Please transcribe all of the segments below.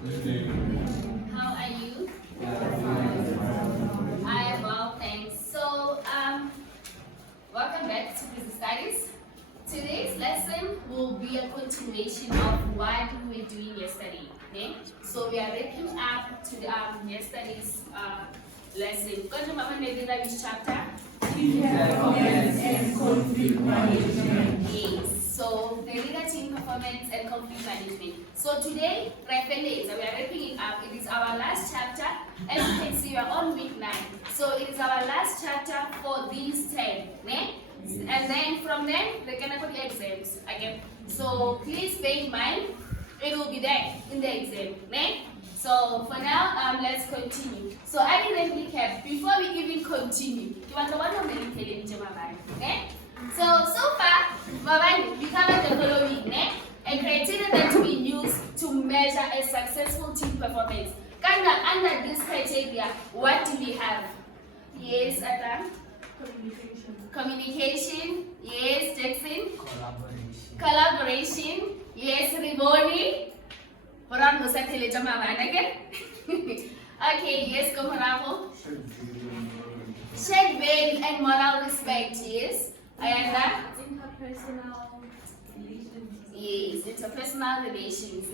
How are you? I am well, thanks. So, welcome back to Busy Studies. Today's lesson will be a continuation of what we were doing yesterday. Okay? So we are wrapping up to the yesterday's lesson. Go to Mama Nevada, which chapter? Performance and conflict management. Yes. So the leader team performance and conflict management. So today, we are wrapping it up. It is our last chapter. As you can see, we are on week 9. So it is our last chapter for these 10. Ne? And then from then, we're gonna put the exams again. So please bear in mind, it will be there in the exam. Ne? So for now, let's continue. So I didn't recap before we even continue. You want to okay? So far, we covered the following, a criteria that we use to measure a successful team performance. Under this criteria, what do we have? Yes, Adam? Communication. Yes, Jackson? Collaboration. Yes, Riboni? Okay, yes, Komaraho. Shared value and moral respect, yes. Ayanda? Interpersonal relations. Yes, interpersonal relations.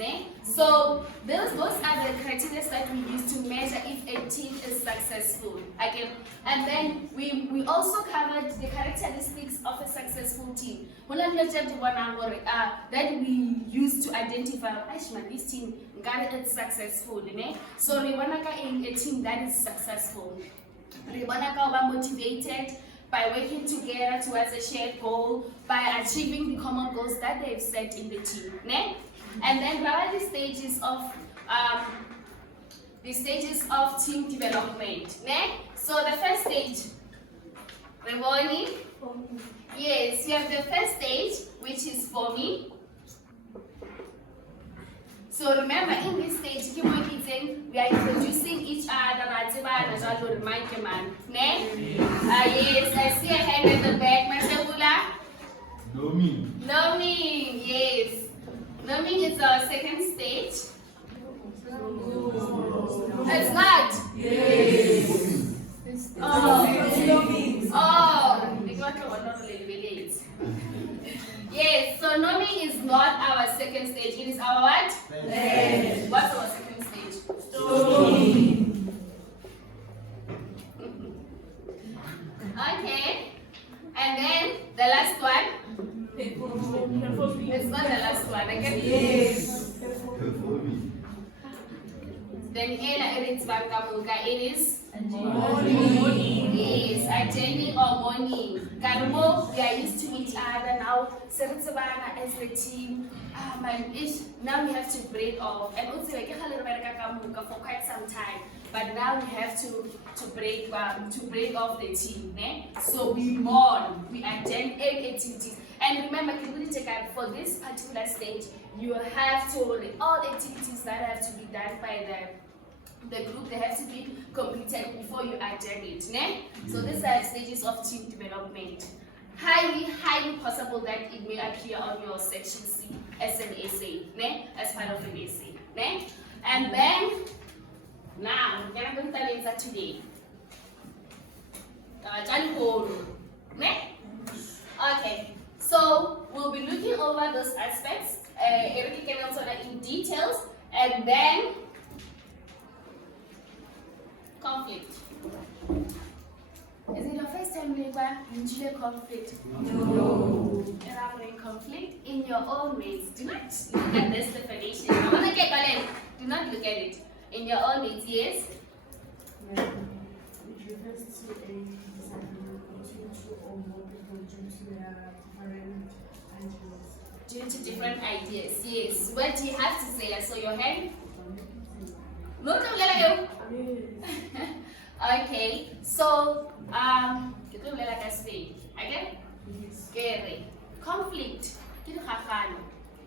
So those are the criteria that we use to measure if a team is successful. Okay. And then we also covered the characteristics of a successful team. That we use to identify this team is successful. So we want a team that is successful. We want to be motivated by working together towards a shared goal, by achieving the common goals that they've set in the team. And then there are the stages of team development. So the first stage, Revoni. Yes, you have the first stage, which is forming. So remember, in this stage, we are introducing each other. Remind your man. Yes, I see a hand at the back. Mashabula? Knowing, yes. Knowing is our second stage. It's not? Yes. Yes, so knowing is not our second stage. It is our what? Yes. What's our second stage? Storming. Okay. And then the last one? It's not the last one. Okay? Yes. Then it is Morning. yes, attending or morning. Karumo, we are used to each other now. Serutsabana as the team. Now we have to break off. And also we for quite some time. But now we have to break off the team. So we mourn, we attend every activities. And remember, for this particular stage, you have to all activities that have to be done by the group, they have to be completed before you attend it. So these are stages of team development. Highly possible that it may appear on your section C as an essay, as part of an essay. And then now we're going to tell you today. Okay, so we'll be looking over those aspects, in details, and then conflict. Is it your first time in conflict? No. Elaborate conflict in your own ways. Do not look at this definition. I want to get Colin. Do not look at it. In your own ways, yes? It refers to a disagreement between two or more people due to their different ideas. Due to different ideas, yes. What do you have to say? I saw your hand. No, okay, so okay? Scary. Conflict.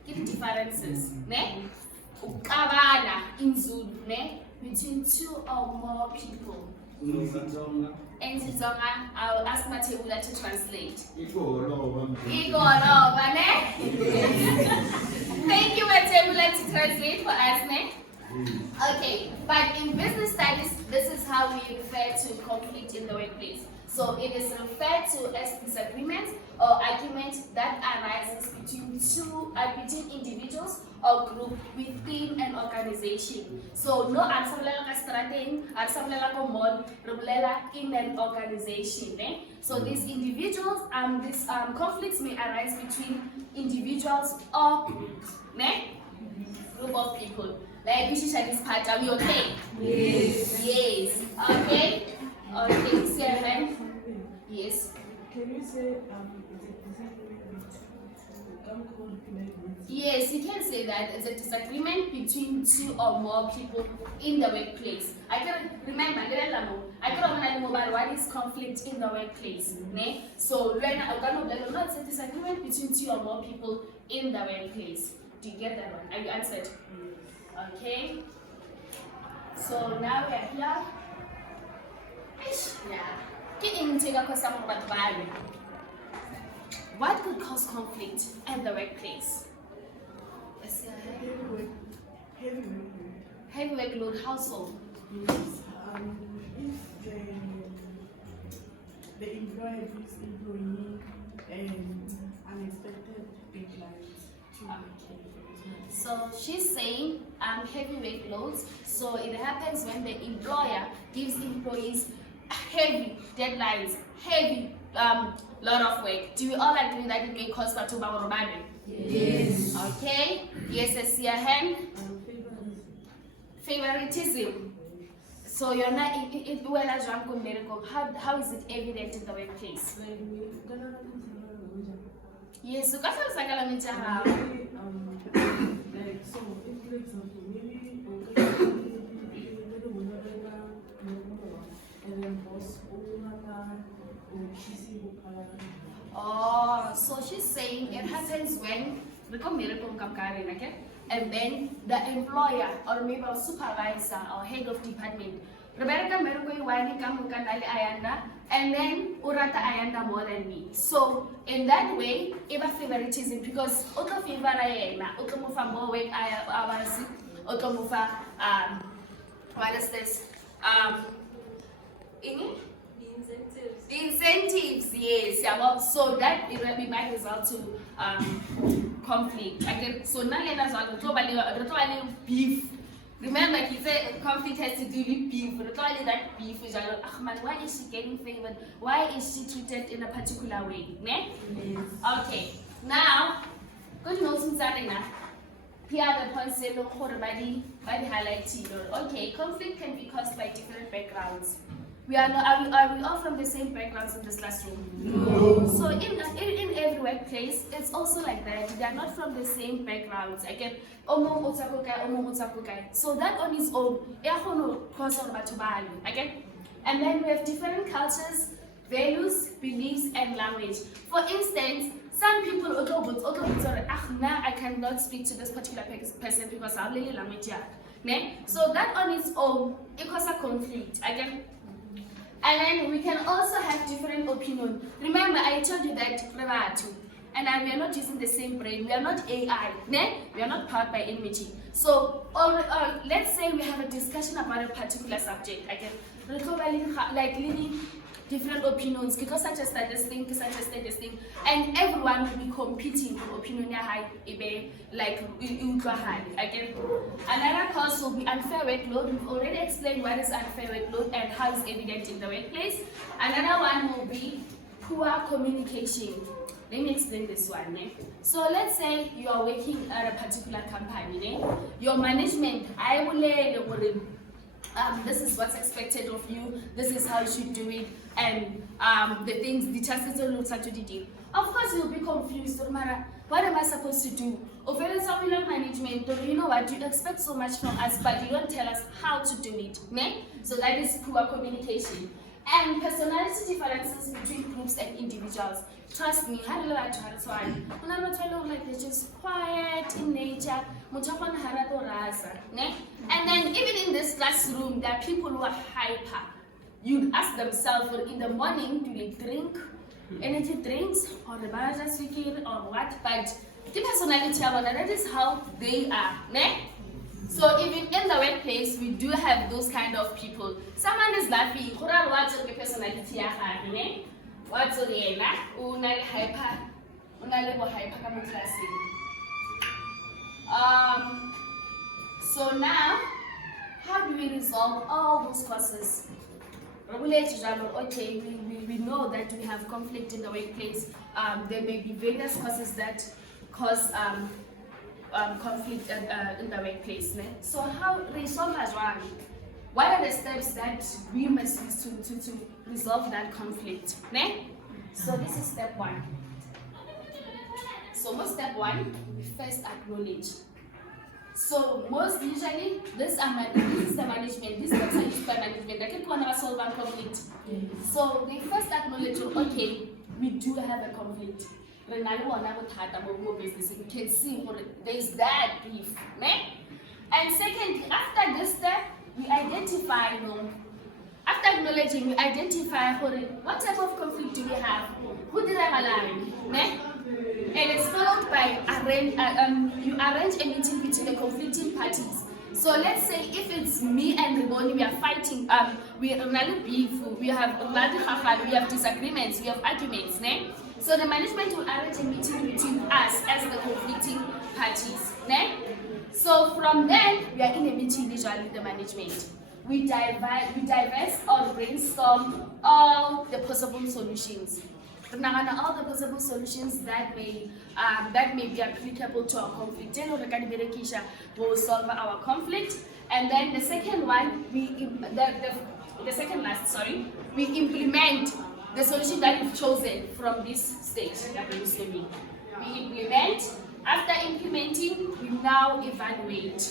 Differences. Ukabana in Zulu, between two or more people. And I'll ask Matebula to translate. Thank you, Matebula, to translate for us, Okay, but in business studies, this is how we refer to conflict in the workplace. So it is referred to as disagreement or argument that arises between individuals or group within an organization. So no arsabulela ka strateng, arsabulela ko mall, rebulela in an organization. So these individuals, these conflicts may arise between individuals or groups, group of people. Like this part, are we okay? Yes. Yes. Okay. Okay, 7. Yes. Can you say Yes, you can say that it's a disagreement between two or more people in the workplace. I can remember, I can remember what is conflict in the workplace. So, it's a disagreement between two or more people in the workplace. Do you get that one? Are you answered? Okay. So now we are here. What could cause conflict in the workplace? Heavy workload household. Yes, if the employer gives employee unexpected deadlines to So she's saying heavy workloads. So it happens when the employer gives employees heavy deadlines, heavy lot of work. Do we all agree that it may cause Fatuba or Romani? Yes. Okay. Yes, I see a hand. Favoritism. So you're not how is it evident in the workplace? Yes, so like, so if for example maybe and then boss oh, so she's saying it happens when and then the employer or maybe a supervisor or head of department and then urata ayanda more than me. So in that way, eba favoritism because oka favor ayena, oka mufa more work awasi, oka mufa what is this? Incentives, yes. Yeah, well, so that it might result to conflict. Again, so now let us all beef. Remember, he said conflict has to do with beef. That beef is why is she getting favored? Why is she treated in a particular way? Ne? yes. Okay. Now, good news in Zarina. Here are the points they look for body highlighted. Okay, conflict can be caused by different backgrounds. Are we all from the same backgrounds in this classroom? No. So in every workplace, it's also like that. They are not from the same backgrounds. Again, so that on its own, again, and then we have different cultures, values, beliefs, and language. For instance, some people I cannot speak to this particular person because I'm really language. So that on its own, it causes a conflict. Again. And then we can also have different opinions. Remember, I told you that and we are not using the same brain. We are not AI. We are not powered by enmity. So, let's say we have a discussion about a particular subject. Again, like leading different opinions, because such as this thing, and everyone will be competing for opinion like again. Another cause will be unfair workload. We've already explained what is unfair workload and how it's evident in the workplace. Another one will be poor communication. Let me explain this one. So let's say you are working at a particular company. Your management, I will this is what's expected of you, this is how you should do it, and the chances are not to do. Of course, you'll be confused. What am I supposed to do? Management, you know what, you expect so much from us, but you don't tell us how to do it. So that is poor communication. And personality differences between groups and individuals. Trust me, like they're just quiet in nature. And then even in this classroom, there are people who are hyper. You'd ask themselves, well, in the morning, do they drink energy drinks or the bananas speaking or what? But the personality, that is how they are. So even in the workplace, we do have those kind of people. Someone is laughing, what's your personality? What's your hyper? So now, how do we resolve all those causes? Okay, we know that we have conflict in the workplace. There may be various causes that cause conflict in the workplace. Ne? So how resolve as one? What are the steps that we must use to resolve that conflict? Ne? So this is step one. So most step one, we first acknowledge. So most usually, this is the management, this steps are used by management. I can solve a conflict. So they first acknowledge, okay, we do have a conflict. We can see there's that beef. Ne? And secondly, after this step, we identify, after acknowledging, we identify what type of conflict do we have? Who did I align? Ne? And it's followed by you arrange a meeting between the conflicting parties. So let's say if it's me and Riboni, we are fighting, we have beef, we have disagreements, we have arguments. Ne? So the management will arrange a meeting between us as the conflicting parties. Ne? So from then, we are in a meeting usually with the management. We diverse or brainstorm all the possible solutions. All the possible solutions that may be applicable to our conflict. Will solve our conflict. And then the second one, the second last, we implement the solution that we've chosen from this stage. We implement. After implementing, we now evaluate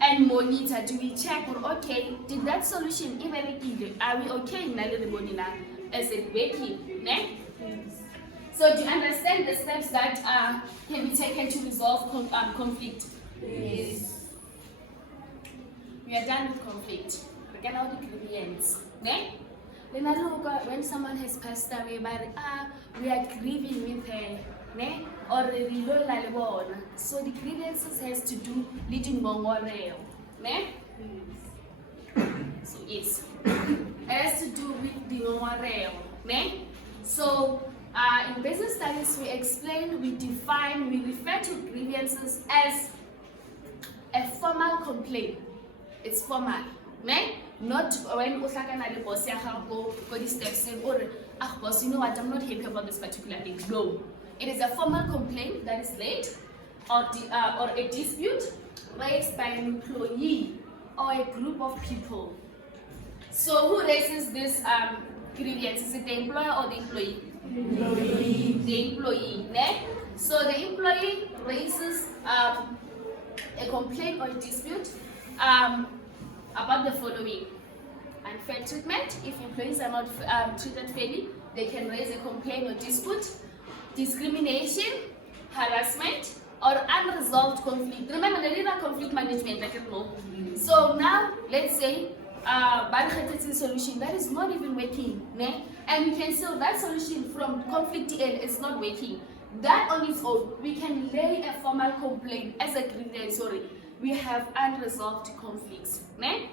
and monitor. Do we check or okay? Did that solution even are we okay in Is it working? Ne? So do you understand the steps that can be taken to resolve conflict? Yes. We are done with conflict. We get out the grievance. Ne? Then I look when someone has passed away, but we are grieving with her. Ne? Or so the grievances has to do leading memorial. Ne? So yes. It has to do with the memorial. Ne? So in business studies we explain, we define, we refer to grievances as a formal complaint. It's formal. Ne? Not when the boss go the steps or boss, you know what, I'm not happy about this particular thing. No. It is a formal complaint that is laid or a dispute raised by an employee or a group of people. So who raises this grievance? Is it the employer or the employee? The employee. Ne? So the employee raises a complaint or a dispute about the following: unfair treatment. If employees are not treated fairly, they can raise a complaint or dispute. Discrimination, harassment, or unresolved conflict. Remember, there is a conflict management, I can know. So now, let's say, solution that is not even working, ne? And we can say that solution from conflict TL is not working. That on its own, we can lay a formal complaint as a grievance. We have unresolved conflicts, ne?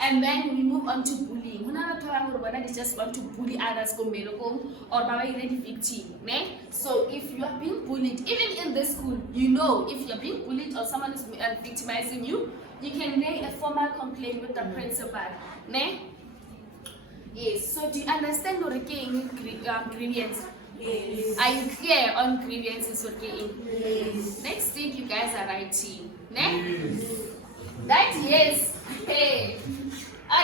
And then we move on to bullying. They just want to bully others or the victim. Ne? So if you are being bullied, even in the school, you know if you're being bullied or someone is victimizing you, you can lay a formal complaint with the principal. Ne? Yes. So do you understand your grievance? Yes. Are you clear on grievances? Yes. Next thing you guys are writing. Ne? Yes. That yes. Hey.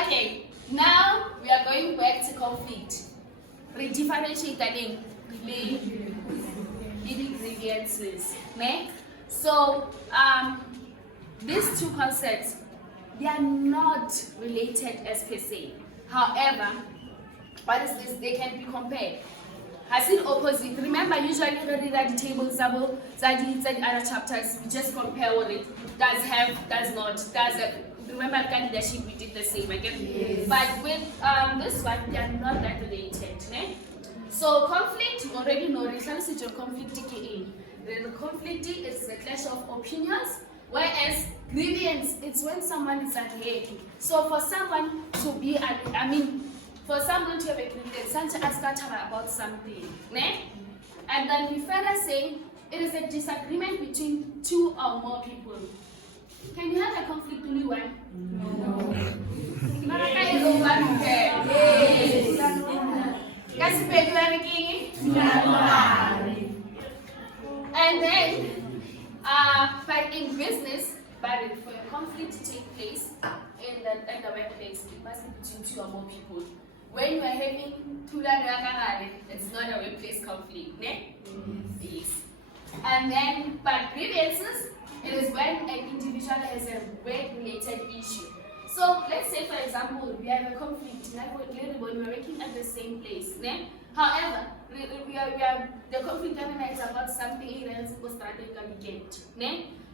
Okay. Now we are going back to conflict. Redifferentiating leading grievances. Ne? So these two concepts, they are not related as per se. However, what is this? They can be compared. As in opposite. Remember, usually when we read the tables, the other chapters, we just compare what it does have, does not, does have. Remember, leadership, we did the same again. Yes. But with this one, they are not that related. Ne? So conflict, you already know, the conflict. The conflict is a clash of opinions, whereas Grievance, it's when someone is unhappy. So for someone to be, for someone to have a grievance, something about something, ne? And then we further say it is a disagreement between two or more people. Can you have a conflict only one? No. And then, but in business, but for a conflict to take place in the workplace, it must be between two or more people. When you are having it's not a workplace conflict, ne? Yes. And then, but grievances, it is when an individual has a work-related issue. So let's say, for example, we have a conflict, we're working at the same place. Ne? However, the conflict is about something else weekend.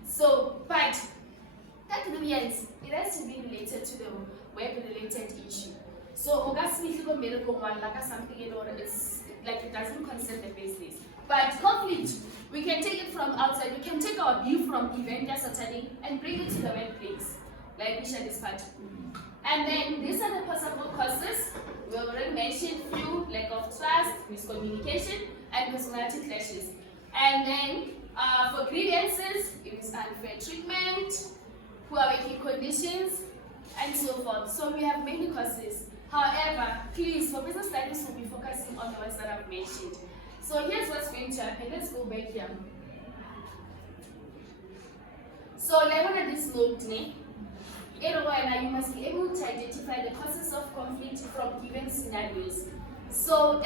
So, but that grievance, it has to be related to the work-related issue. So, something it's like it doesn't concern the business. But conflict, we can take it from outside. We can take our view from event that's Saturday and bring it to the workplace, like we shared this part. And then these are the possible causes. We already mentioned few: lack of trust, miscommunication, and personality clashes. And then for grievances, it is unfair treatment, poor working conditions, and so forth. So we have many causes. However, please, for business studies, we'll be focusing on the ones that I've mentioned. So here's what's going to happen. Let's go back here. So like on this note, you must be able to identify the causes of conflict from given scenarios. So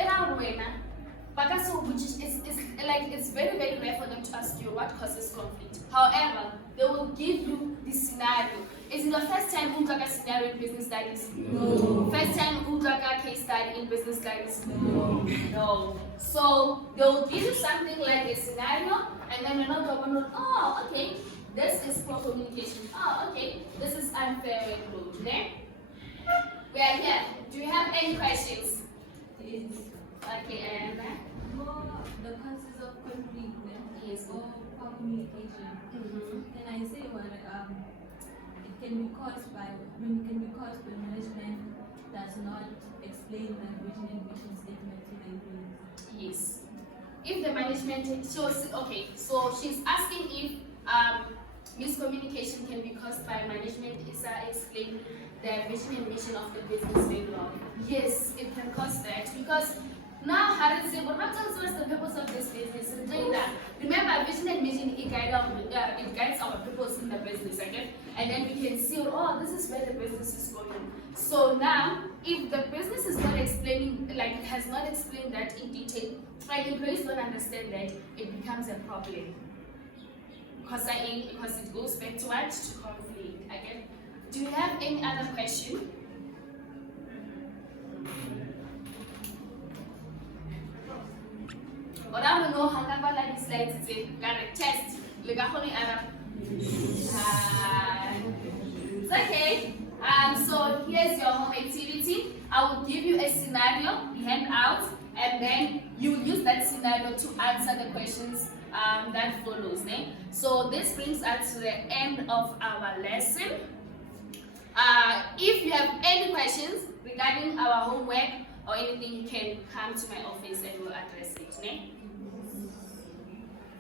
it's very, very rare for them to ask you what causes conflict. However, they will give you the scenario. Is it the first time you got a scenario in business studies? No. First time you got a case study in business studies? No. No. So they will give you something like a scenario, and then you're not going to, oh, okay, this is poor communication. Oh, okay, this is unfair workload. Okay? We are here. Do you have any questions? Yes. Okay, and The causes of conflict, yes, or poor communication. And I say it can be caused by when management does not explain the vision and mission statement to the employees. yes. If the management shows, okay, so she's asking if miscommunication can be caused by management. Isa explain the vision and mission of the business very well. Yes, it can cause that because now what tells the purpose of this business? Remember, vision and mission it guides our purpose in the business, okay? And then we can see, oh, this is where the business is going. So now, if the business is not explaining, like it has not explained that in detail, like employees don't understand that, it becomes a problem. Because it goes back to what? To conflict. Okay? Do you have any other question? Or I don't know how to this slide is a test. It's okay. So here's your home activity. I will give you a scenario, handout, and then you use that scenario to answer the questions that follows. So this brings us to the end of our lesson. If you have any questions regarding our homework or anything, you can come to my office and we'll address it.